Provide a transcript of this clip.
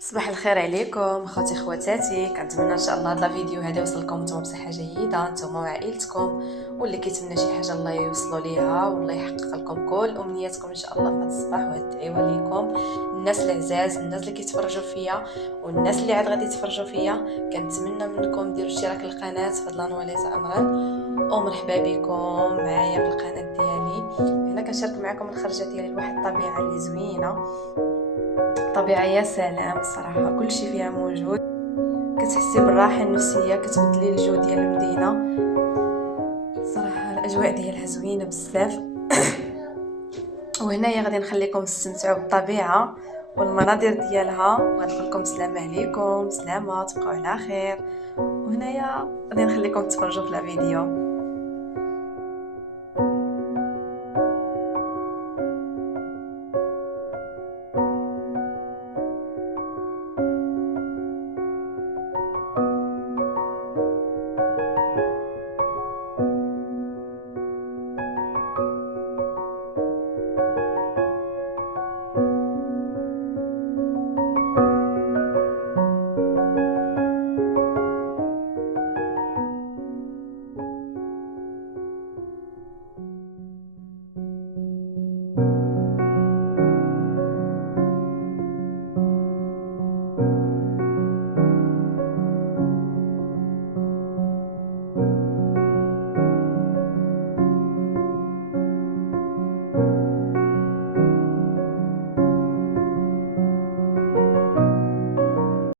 صباح الخير عليكم اخواتي خواتاتي. كنتمنى ان شاء الله هذا الفيديو هذا يوصلكم نتوما بصحه جيده نتوما وعائلتكم، واللي كيتمنى شي حاجه الله يوصلوا ليها والله يحقق لكم كل امنياتكم ان شاء الله في هذا الصباح. وهاد الدعوه ليكم الناس العزاز، الناس اللي كيتفرجوا فيا والناس اللي عاد غادي يتفرجوا فيا، كنتمنى منكم ديروا اشتراك للقناه فضلا وليس امرا. ومرحبا بكم معايا في القناه ديالي. هنا كنشارك معكم الخرجه ديالي لواحد الطبيعه اللي زوينه، طبيعة يا سلام الصراحة، كل شيء فيها موجود. كتحسي بالراحة النفسية، كتبدلي الجو ديال المدينة. صراحة الأجواء ديالها زوينة بزاف. وهنايا غادي نخليكم تستمتعوا بالطبيعة والمناظر ديالها، وغنقول لكم السلام عليكم، سلامة، تبقوا على خير. وهنايا غادي نخليكم تفرجوا في الفيديو.